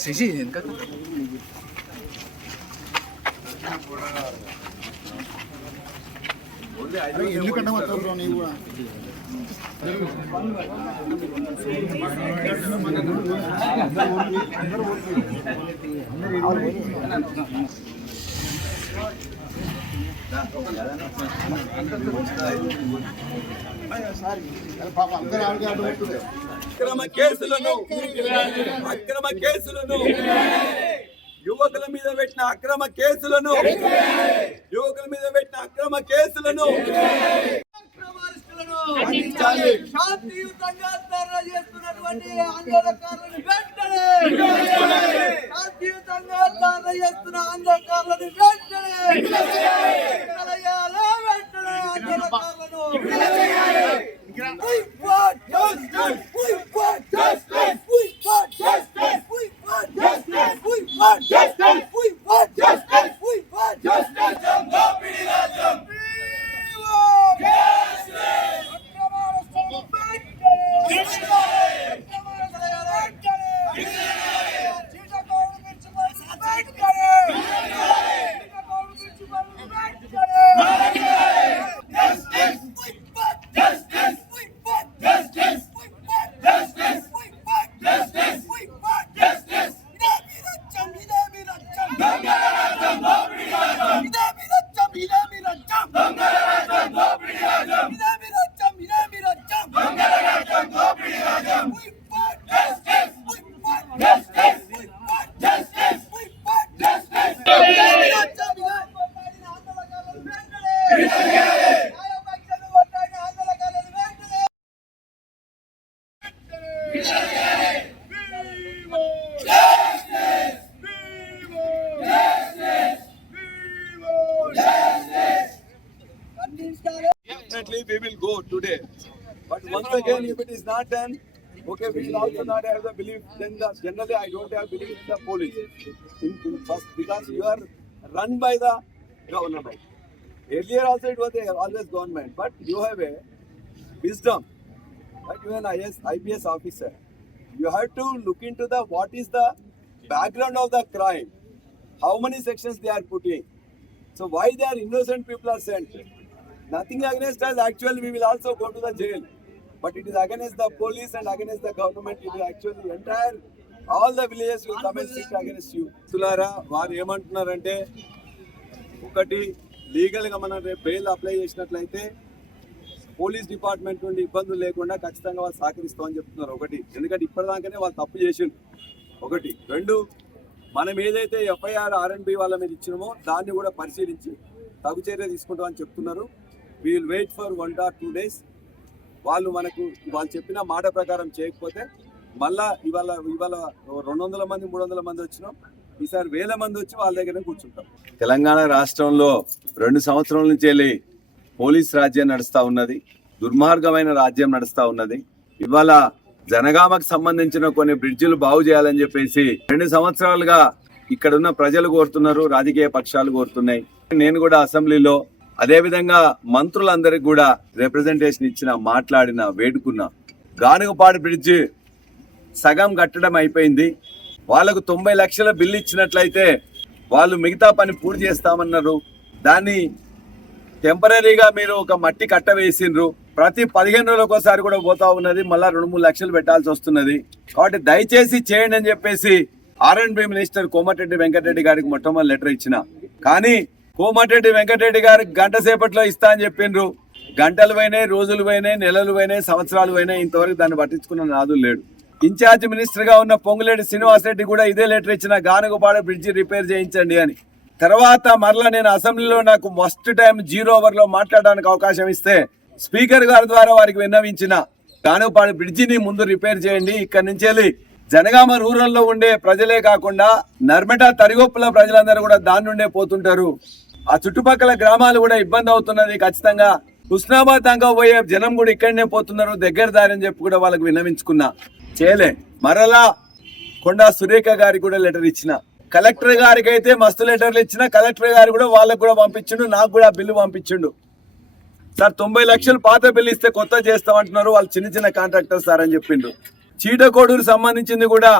శశి వెనక ఎందుకంటే మొత్తం నీవు కూడా పాపం అందరూ ఆడికి ఆడు ఉంటుంది అక్రమ కేసులను అక్రమ కేసులను యువకుల మీద పెట్టిన అక్రమ కేసులను యువకుల మీద పెట్టిన అక్రమ కేసులను అందించాలి. శాంతియుతంగా ధర్నా చేస్తున్నటువంటి ఆందోళనకారులను వెంటనే శాంతియుతంగా ధర్నా చేస్తున్న ఆందోళనకారులను వెంటనే out. Wait. We will go today. But once again, if it is not done, okay, we will also not have the belief, then the, generally I don't have belief in the police. In, in first, because you are run by the government. Earlier also it was a, always government, but you have a wisdom. But you are an IS, IPS officer. You have to look into the what is the background of the crime. How many sections they are putting. So why they are innocent people are sent. Nothing against us. Actually, we will also go to the jail. But it is against the police and against the government. It is actually entire. All the villages will come and sit against you. సులారా వారు ఏమంటున్నారంటే ఒకటి లీగల్గా మనం రేపు bail apply చేసినట్లయితే police department నుండి ఇబ్బందులు లేకుండా ఖచ్చితంగా వాళ్ళు సహకరిస్తామని చెప్తున్నారు ఒకటి ఎందుకంటే ఇప్పటిదాకానే వాళ్ళు తప్పు చేసిండు ఒకటి రెండు మనం ఏదైతే ఎఫ్ఐఆర్ ఆర్ఎన్బి వాళ్ళ మీద ఇచ్చినామో దాన్ని కూడా పరిశీలించి తగు చర్య తీసుకుంటామని చెప్తున్నారు we will wait for one or two days వాళ్ళు మనకు వాళ్ళు చెప్పిన మాట ప్రకారం చేయకపోతే మళ్ళా ఇవాళ ఇవాళ రెండు వందల మంది మూడు వందల మంది వచ్చినాం. ఈసారి వేల మంది వచ్చి వాళ్ళ దగ్గర కూర్చుంటాం. తెలంగాణ రాష్ట్రంలో రెండు సంవత్సరాల నుంచి వెళ్ళి పోలీస్ రాజ్యం నడుస్తూ ఉన్నది. దుర్మార్గమైన రాజ్యం నడుస్తూ ఉన్నది. ఇవాళ జనగామకు సంబంధించిన కొన్ని బ్రిడ్జిలు బాగు చేయాలని చెప్పేసి రెండు సంవత్సరాలుగా ఇక్కడ ఉన్న ప్రజలు కోరుతున్నారు రాజకీయ పక్షాలు కోరుతున్నాయి. నేను కూడా అసెంబ్లీలో అదేవిధంగా మంత్రులందరికీ కూడా రిప్రజెంటేషన్ ఇచ్చిన మాట్లాడిన వేడుకున్న గానుగపాడు బ్రిడ్జ్ సగం కట్టడం అయిపోయింది. వాళ్ళకు తొంభై లక్షల బిల్లు ఇచ్చినట్లయితే వాళ్ళు మిగతా పని పూర్తి చేస్తామన్నారు. దాన్ని టెంపరీగా మీరు ఒక మట్టి కట్ట వేసిండ్రు. ప్రతి పదిహేను రోజులకు ఒకసారి కూడా పోతా ఉన్నది. మళ్ళీ రెండు మూడు లక్షలు పెట్టాల్సి వస్తున్నది. కాబట్టి దయచేసి చేయండి అని చెప్పేసి R and B minister Komatireddy Venkatareddy గారికి మొట్టమొదటి లెటర్ ఇచ్చిన. కానీ కోమటిరెడ్డి వెంకటరెడ్డి గారు గంట సేపట్లో ఇస్తా అని చెప్పిండ్రు. గంటలు పోయినాయి రోజులు పోయినాయి నెలలు పోయినాయి సంవత్సరాలు పోయినాయి ఇంతవరకు దాన్ని పట్టించుకున్న నాదు లేడు. ఇన్ఛార్జ్ మినిస్టర్గా ఉన్న పొంగులేటి శ్రీనివాసరెడ్డి కూడా ఇదే లెటర్ ఇచ్చిన గానుగపాడ బ్రిడ్జి రిపేర్ చేయించండి అని. తర్వాత మరలా నేను అసెంబ్లీలో నాకు ఫస్ట్ టైం జీరో ఓవర్లో మాట్లాడడానికి అవకాశం ఇస్తే స్పీకర్ గారి ద్వారా వారికి విన్నవించిన గానుగపాడు బ్రిడ్జిని ముందు రిపేర్ చేయండి. ఇక్కడి నుంచి వెళ్ళి జనగామ రూరల్లో ఉండే ప్రజలే కాకుండా నర్మట తరిగొప్పుల ప్రజలందరూ కూడా దాని నుండే పోతుంటారు. ఆ చుట్టుపక్కల గ్రామాలు కూడా ఇబ్బంది అవుతున్నది ఖచ్చితంగా. హుస్నాబాద్ దాకా పోయే జనం కూడా ఇక్కడనే పోతున్నారు. దగ్గర దారి అని చెప్పి కూడా వాళ్ళకి విన్నవించుకున్నా. చేయలే. మరలా కొండా సురేఖ గారికి కూడా లెటర్ ఇచ్చిన. కలెక్టర్ గారికి అయితే మస్తు లెటర్లు ఇచ్చిన. కలెక్టర్ గారు కూడా వాళ్ళకు కూడా పంపించిండు. నాకు కూడా బిల్లు పంపించిండు. సార్ తొంభై లక్షలు పాత బిల్లు ఇస్తే కొత్త చేస్తామంటున్నారు. వాళ్ళు చిన్న చిన్న కాంట్రాక్టర్ సార్ అని చెప్పిండు. చీటకోడూరు సంబంధించింది కూడా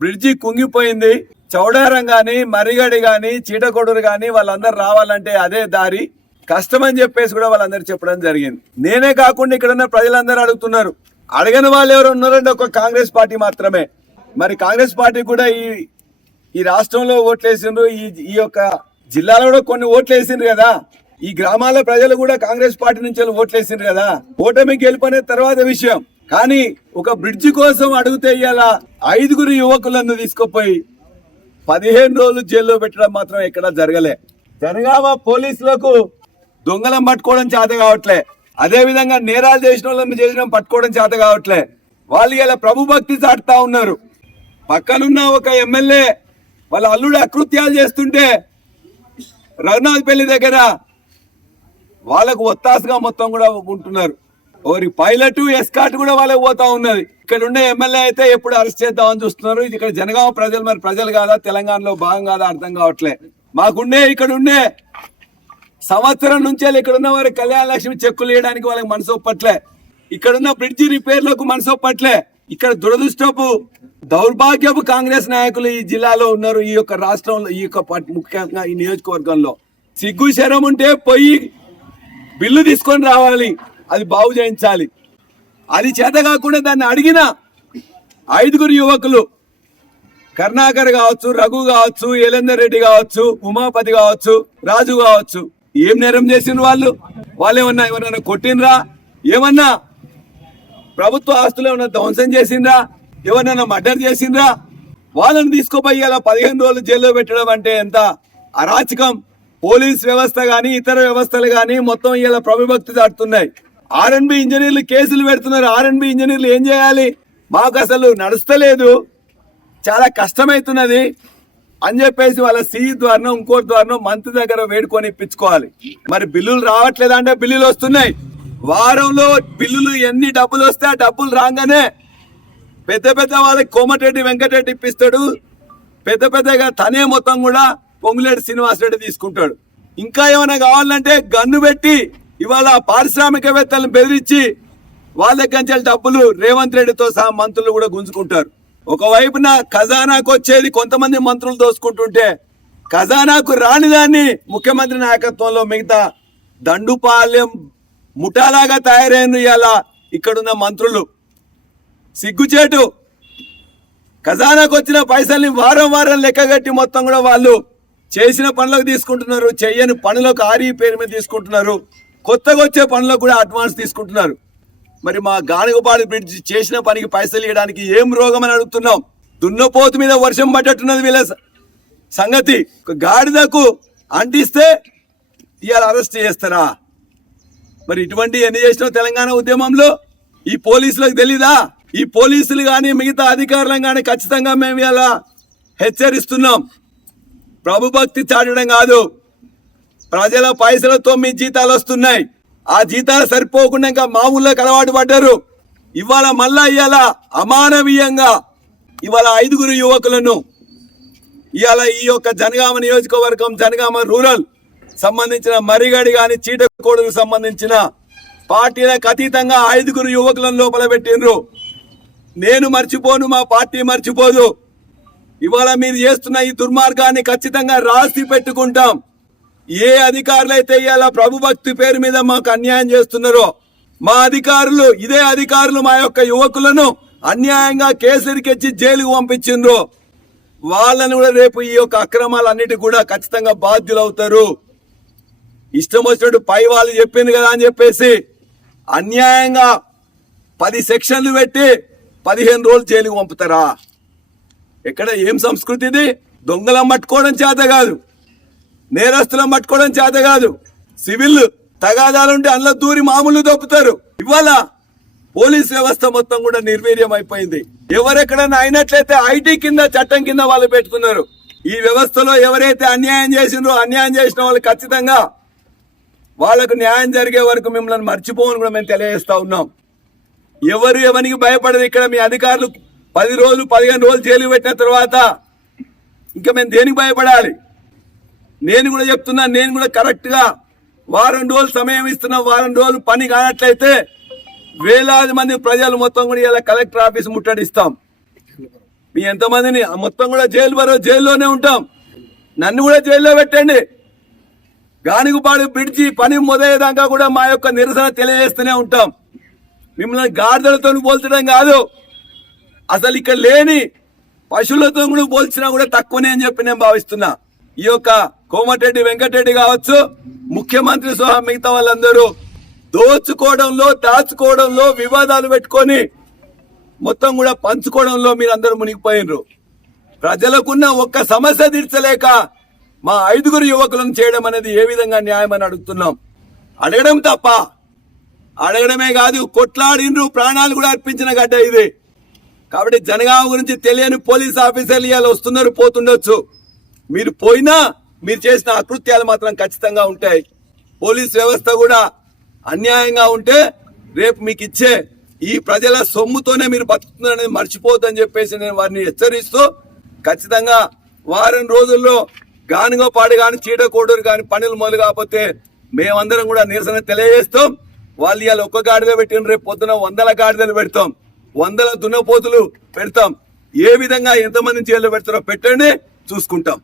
బ్రిడ్జి కుంగిపోయింది. చౌడారం గాని మరిగడి గాని చీటకోడూరు గాని వాళ్ళందరూ రావాలంటే అదే దారి. కష్టమని చెప్పేసి కూడా వాళ్ళందరూ చెప్పడం జరిగింది. నేనే కాకుండా ఇక్కడ ఉన్న ప్రజలందరూ అడుగుతున్నారు. అడగని వాళ్ళు ఎవరు ఉన్నారంటే ఒక కాంగ్రెస్ పార్టీ మాత్రమే. మరి కాంగ్రెస్ పార్టీ కూడా ఈ ఈ రాష్ట్రంలో ఓట్లేసిండ్రు ఈ ఈ యొక్క జిల్లాలో కూడా కొన్ని ఓట్లేసిండ్రు కదా. ఈ గ్రామాల ప్రజలు కూడా కాంగ్రెస్ పార్టీ నుంచి ఓట్లేసిండ్రు కదా. ఓటమి గెలుపనే తర్వాత విషయం. కానీ ఒక బ్రిడ్జి కోసం అడిగితే ఇలా ఐదుగురు యువకులను తీసుకుపోయి పదిహేను రోజులు జైల్లో పెట్టడం మాత్రం ఎక్కడ జరగలే. జనగామ పోలీసులకు దొంగలం పట్టుకోవడం చేత కావట్లే. అదే విధంగా నేరాలు చేసిన వాళ్ళని చేసిన పట్టుకోవడం చేత కావట్లే. వాళ్ళు ఇలా ప్రభు భక్తి చాటుతా ఉన్నారు. పక్కనున్న ఒక ఎమ్మెల్యే వాళ్ళ అల్లుడు అకృత్యాలు చేస్తుంటే రఘునాథ్ పెళ్ళి దగ్గర వాళ్ళకు ఒత్తాసుగా మొత్తం కూడా ఉంటున్నారు. ఓరి పైలట్ ఎస్కాట్ కూడా వాళ్ళకి పోతా ఉన్నది. ఇక్కడ ఉండే ఎమ్మెల్యే అయితే ఎప్పుడు అరెస్ట్ చేద్దామని చూస్తున్నారు. ఇది ఇక్కడ జనగామ ప్రజలు మరి ప్రజలు కాదా? తెలంగాణలో భాగం కాదా? అర్థం కావట్లే. మాకుండే ఇక్కడ ఉండే. సంవత్సరం నుంచే ఇక్కడ ఉన్న వారి కళ్యాణ లక్ష్మి చెక్కులు వేయడానికి వాళ్ళకి మనసు ఒప్పట్లే. ఇక్కడ ఉన్న బ్రిడ్జి రిపేర్లకు మనసు ఒప్పట్లే. ఇక్కడ దురదృష్టపు దౌర్భాగ్యపు కాంగ్రెస్ నాయకులు ఈ జిల్లాలో ఉన్నారు. ఈ యొక్క రాష్ట్రంలో ఈ యొక్క ముఖ్యంగా ఈ నియోజకవర్గంలో. సిగ్గు శరం ఉంటే పోయి బిల్లు తీసుకొని రావాలి. అది బాగు చేయించాలి. అది చేత కాకుండా దాన్ని అడిగిన ఐదుగురు యువకులు కర్ణాకర్ కావచ్చు రఘు కావచ్చు ఎలేందర్ రెడ్డి కావచ్చు ఉమాపతి కావచ్చు రాజు కావచ్చు ఏం నేరం చేసిన వాళ్ళు? వాళ్ళు ఏమన్నా ఎవరన్నా కొట్టినరా ఏమన్నా ప్రభుత్వ ఆస్తులు ఏమన్నా ధ్వంసం చేసిండ్రా? ఎవరినైనా మర్డర్ చేసిండ్రా? వాళ్ళని తీసుకుపోయి అలా పదిహేను రోజులు జైల్లో పెట్టడం అంటే ఎంత అరాచకం? పోలీస్ వ్యవస్థ కానీ ఇతర వ్యవస్థలు కానీ మొత్తం ఇలా ప్రభుభక్తి దాటుతున్నాయి. ఆర్ఎన్బి ఇంజనీర్లు కేసులు పెడుతున్నారు. ఆర్ఎన్బి ఇంజనీర్లు ఏం చేయాలి? మాకు అసలు నడుస్తలేదు. చాలా కష్టమవుతున్నది అని చెప్పేసి వాళ్ళ సిఈ ద్వారా ఇంకోటి ద్వారా మంత్రి దగ్గర వేడుకొని ఇప్పించుకోవాలి. మరి బిల్లులు రావట్లేదా అంటే బిల్లులు వస్తున్నాయి. వారంలో బిల్లులు ఎన్ని డబ్బులు వస్తే ఆ డబ్బులు రాగానే పెద్ద పెద్ద వాళ్ళకి కోమటిరెడ్డి వెంకటరెడ్డి ఇప్పిస్తాడు. పెద్ద పెద్దగా తనే మొత్తం కూడా పొంగులేడు శ్రీనివాసరెడ్డి తీసుకుంటాడు. ఇంకా ఏమైనా కావాలంటే గన్ను పెట్టి ఇవాళ పారిశ్రామికవేత్తలను బెదిరించి వాళ్ళ కంచెల డబ్బులు రేవంత్ రెడ్డితో సహా మంత్రులు కూడా గుంజుకుంటారు. ఒకవైపున ఖజానాకు వచ్చేది కొంతమంది మంత్రులు దోసుకుంటుంటే ఖజానాకు రాని దాన్ని ముఖ్యమంత్రి నాయకత్వంలో మిగతా దండుపాలెం ముఠాలాగా తయారైన ఇవాళ ఇక్కడున్న మంత్రులు. సిగ్గుచేటు ఖజానాకు వచ్చిన పైసల్ని వారం వారం లెక్కగట్టి మొత్తం కూడా వాళ్ళు చేసిన పనులకు తీసుకుంటున్నారు చెయ్యని పనులకు ఆరి పేరు మీద తీసుకుంటున్నారు. కొత్తగా వచ్చే పనులకు కూడా అడ్వాన్స్ తీసుకుంటున్నారు. మరి మా గానగపాడు బ్రిడ్జ్ చేసిన పనికి పైసలు ఇవ్వడానికి ఏం రోగం అని అడుగుతున్నాం. దున్నపోతు మీద వర్షం పడ్డట్టున్నది వీళ్ళ సంగతి. ఒక గాడిదకు అంటిస్తే ఇవాళ అరెస్ట్ చేస్తారా? మరి ఇటువంటి ఎన్ని చేసిన తెలంగాణ ఉద్యమంలో ఈ పోలీసులకు తెలీదా? ఈ పోలీసులు కానీ మిగతా అధికారులను కానీ ఖచ్చితంగా మేము ఇలా హెచ్చరిస్తున్నాం. ప్రభుభక్తి చాటడం కాదు. ప్రజల పైసలతో మీ జీతాలు వస్తున్నాయి. ఆ జీతాలు సరిపోకుండా ఇంకా మామూలుగా అలవాటు పడ్డారు. ఇవాళ మళ్ళా ఇవాళ అమానవీయంగా ఇవాళ ఐదుగురు యువకులను ఇవాళ ఈ యొక్క జనగామ నియోజకవర్గం జనగామ రూరల్ సంబంధించిన మరిగడి కానీ చీటకోడుకు సంబంధించిన పార్టీలకు అతీతంగా ఐదుగురు యువకులను లోపల పెట్టిండ్రు. నేను మర్చిపోను మా పార్టీ మర్చిపోదు. ఇవాళ మీరు చేస్తున్న ఈ దుర్మార్గాన్ని ఖచ్చితంగా రాసి పెట్టుకుంటాం. ఏ అధికారులు అయితే ఇవాళ ప్రభుభక్తి పేరు మీద మాకు అన్యాయం చేస్తున్నారో మా అధికారులు ఇదే అధికారులు మా యొక్క యువకులను అన్యాయంగా కేసరికెచ్చి జైలుకు పంపించిండ్రు. వాళ్ళని కూడా రేపు ఈ యొక్క అక్రమాలన్నిటి కూడా ఖచ్చితంగా బాధ్యులు అవుతారు ఇష్టం వచ్చినట్టు పై వాళ్ళు చెప్పింది కదా అని చెప్పేసి అన్యాయంగా పది సెక్షన్లు పెట్టి పదిహేను రోజులు జైలుకు పంపుతారా? ఎక్కడ ఏం సంస్కృతి ఇది? దొంగలం పట్టుకోవడం చేత కాదు. నేరస్తులను పట్టుకోవడం చేత కాదు. సివిల్ తగాదాలుంటే అందులో దూరి మామూలు దొప్పుతారు ఇవాళ పోలీస్ వ్యవస్థ మొత్తం కూడా నిర్వీర్యం అయిపోయింది ఎవరెక్కడన్నా అయినట్లయితే ఐటీ కింద చట్టం కింద వాళ్ళు పెట్టుకున్నారు. ఈ వ్యవస్థలో ఎవరైతే అన్యాయం చేసినారో అన్యాయం చేసిన వాళ్ళు ఖచ్చితంగా వాళ్ళకు న్యాయం జరిగే వరకు మిమ్మల్ని మర్చిపోవని కూడా మేము తెలియజేస్తా ఉన్నాం. ఎవరు ఎవరికి భయపడరు. ఇక్కడ మీ అధికారులు పది రోజులు పదిహేను రోజులు జైలు పెట్టిన తర్వాత ఇంకా మేము దేనికి భయపడాలి? నేను కూడా చెప్తున్నా నేను కూడా కరెక్ట్గా వారం రోజులు సమయం ఇస్తున్నా వారం రోజులు పని కానట్లయితే వేలాది మంది ప్రజలు మొత్తం కూడా ఇలా కలెక్టర్ ఆఫీస్ ముట్టడిస్తాం. మీ ఎంతమందిని మొత్తం కూడా జైలు వరకు జైల్లోనే ఉంటాం. నన్ను కూడా జైల్లో పెట్టండి. గానుగుపాడు బ్రిడ్జి పని మొదలయ్యేదాకా కూడా మా యొక్క నిరసన తెలియజేస్తూనే ఉంటాం. మిమ్మల్ని గాడిదలతో పోల్చడం కాదు. అసలు ఇక్కడ లేని పశువులతో కూడా పోల్చినా కూడా తక్కువనే అని చెప్పి నేను భావిస్తున్నా. ఈ యొక్క కోమటిరెడ్డి వెంకటరెడ్డి కావచ్చు ముఖ్యమంత్రి సహా మిగతా వాళ్ళందరూ దోచుకోవడంలో దాచుకోవడంలో వివాదాలు పెట్టుకొని మొత్తం కూడా పంచుకోవడంలో మీరు అందరూ మునిగిపోయినరు. ప్రజలకున్న ఒక్క సమస్య తీర్చలేక మా ఐదుగురు యువకులను చేయడం అనేది ఏ విధంగా న్యాయం అని అడుగుతున్నాం. అడగడం తప్ప అడగడమే కాదు కొట్లాడినరు ప్రాణాలు కూడా అర్పించిన గడ్డ ఇది. కాబట్టి జనగామ గురించి తెలియని పోలీస్ ఆఫీసర్లు ఇవాళ వస్తున్నారు పోతుండొచ్చు. మీరు పోయినా మీరు చేసిన అకృత్యాలు మాత్రం ఖచ్చితంగా ఉంటాయి. పోలీస్ వ్యవస్థ కూడా అన్యాయంగా ఉంటే రేపు మీకు ఇచ్చే ఈ ప్రజల సొమ్ముతోనే మీరు బతుకుతున్నారనేది మర్చిపోద్దని చెప్పేసి నేను వారిని హెచ్చరిస్తూ ఖచ్చితంగా వారం రోజుల్లో గానుగా పాడు కానీ చీడకోడూరు కానీ పనులు మొదలు కాకపోతే మేమందరం కూడా నిరసన తెలియజేస్తాం వాళ్ళు ఇవాళ ఒక్క గాడిద పెట్టిన రేపు పొద్దున వందల గాడిదలు పెడతాం. వందల దున్నపోతులు పెడతాం. ఏ విధంగా ఎంతమంది జైల్లో పెడతారో పెట్టండి చూసుకుంటాం.